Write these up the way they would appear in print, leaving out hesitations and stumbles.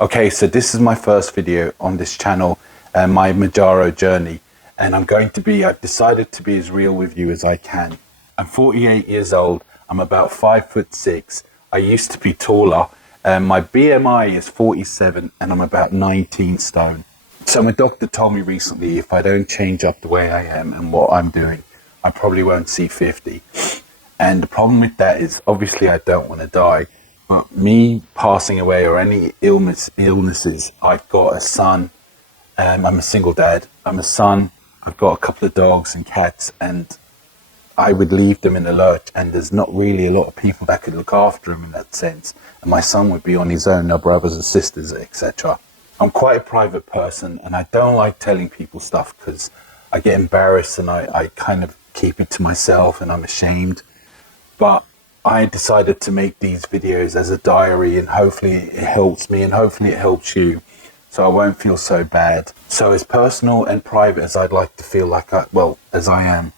Okay, so this is my first video on this channel, my Mounjaro journey, and I've decided to be as real with you as I can. I'm 48 years old, I'm about 5'6". I used to be taller, my BMI is 47 and I'm about 19 stone. So my doctor told me recently if I don't change up the way I am and what I'm doing, I probably won't see 50. And the problem with that is obviously I don't want to die. But me passing away or any illnesses, I've got a son, I'm a single dad, I'm a son, I've got a couple of dogs and cats, and I would leave them in the lurch, and there's not really a lot of people that could look after him in that sense. And my son would be on his own, no brothers and sisters, etc. I'm quite a private person, and I don't like telling people stuff because I get embarrassed and I kind of keep it to myself and I'm ashamed. But I decided to make these videos as a diary, and hopefully it helps me and hopefully it helps you, so I won't feel so bad. So as personal and private as I'd like to feel like as I am,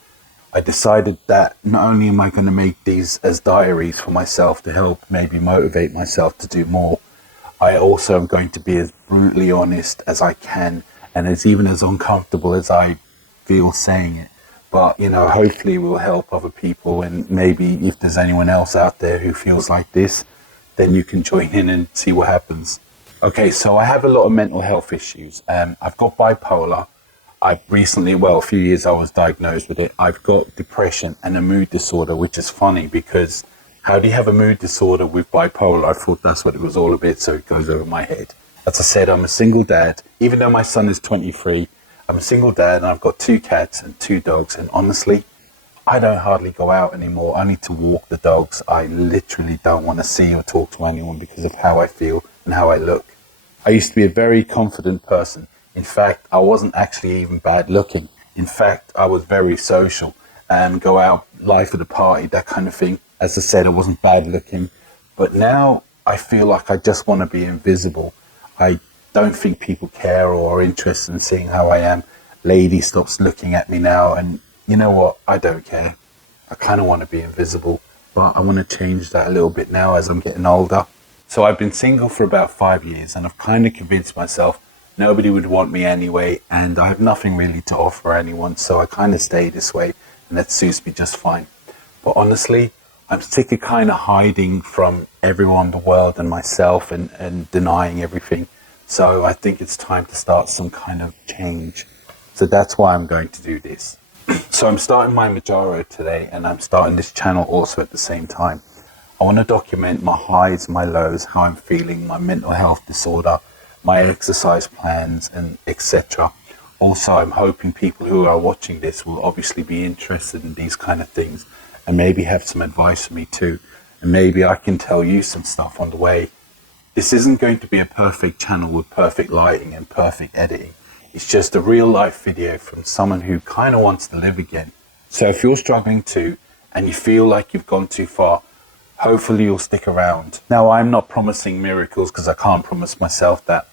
I decided that not only am I going to make these as diaries for myself to help maybe motivate myself to do more, I also am going to be as brutally honest as I can, and as even as uncomfortable as I feel saying it. But, you know, hopefully we'll help other people, and maybe if there's anyone else out there who feels like this, then you can join in and see what happens. Okay, so I have a lot of mental health issues. I've got bipolar. I've recently, a few years I was diagnosed with it. I've got depression and a mood disorder, which is funny because how do you have a mood disorder with bipolar? I thought that's what it was all about, so it goes over my head. As I said, I'm a single dad. Even though my son is 23, I'm a single dad and I've got 2 cats and 2 dogs, and honestly, I don't hardly go out anymore. I need to walk the dogs. I literally don't want to see or talk to anyone because of how I feel and how I look. I used to be a very confident person. In fact, I wasn't actually even bad looking. In fact, I was very social and go out, life at a party, that kind of thing. As I said, I wasn't bad looking, but now I feel like I just want to be invisible. I don't think people care or are interested in seeing how I am. Lady stops looking at me now, and you know what? I don't care. I kind of want to be invisible, but I want to change that a little bit now as I'm getting older. So I've been single for about 5 years, and I've kind of convinced myself nobody would want me anyway, and I have nothing really to offer anyone, so I kind of stay this way, and that suits me just fine. But honestly, I'm sick of kind of hiding from everyone, the world, and myself, and denying everything. So I think it's time to start some kind of change. So that's why I'm going to do this. So I'm starting my Mounjaro today, and I'm starting this channel also at the same time. I want to document my highs, my lows, how I'm feeling, my mental health disorder, my exercise plans, and etc. Also, I'm hoping people who are watching this will obviously be interested in these kind of things and maybe have some advice for me too. And maybe I can tell you some stuff on the way. This isn't going to be a perfect channel with perfect lighting and perfect editing. It's just a real life video from someone who kind of wants to live again. So if you're struggling too and you feel like you've gone too far, hopefully you'll stick around. Now, I'm not promising miracles because I can't promise myself that.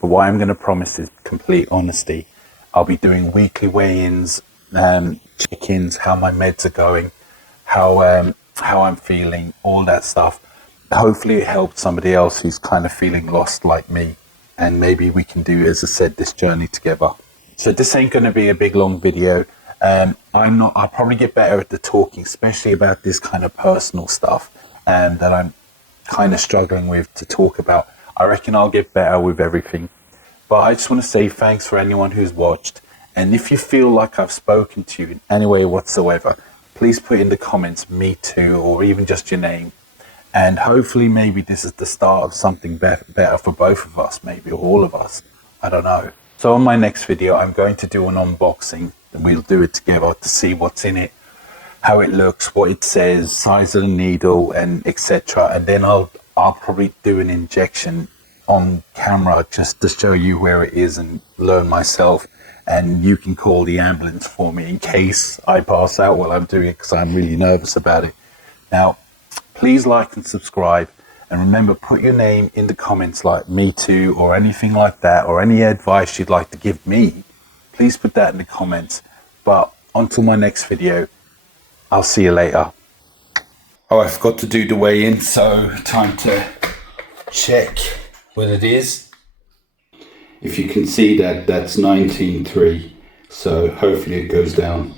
But what I'm going to promise is complete honesty. I'll be doing weekly weigh-ins, check-ins, how my meds are going, how I'm feeling, all that stuff. Hopefully it helps somebody else who's kind of feeling lost like me, and maybe we can do, as I said, this journey together. So this ain't going to be a big long video. I'll probably get better at the talking, especially about this kind of personal stuff that I'm kind of struggling with to talk about. I reckon I'll get better with everything. But I just want to say thanks for anyone who's watched, and if you feel like I've spoken to you in any way whatsoever, please put in the comments me too, or even just your name. And hopefully maybe this is the start of something better for both of us, maybe, or all of us. I don't know. So on my next video, I'm going to do an unboxing, and we'll do it together to see what's in it, how it looks, what it says, size of the needle, and etc. And then I'll probably do an injection on camera just to show you where it is and learn myself. And you can call the ambulance for me in case I pass out while I'm doing it, because I'm really nervous about it. Now, please like and subscribe, and remember, put your name in the comments, like me too, or anything like that, or any advice you'd like to give me. Please put that in the comments. But until my next video, I'll see you later. Oh, I forgot to do the weigh-in, so time to check what it is. If you can see that, that's 19.3. So hopefully it goes down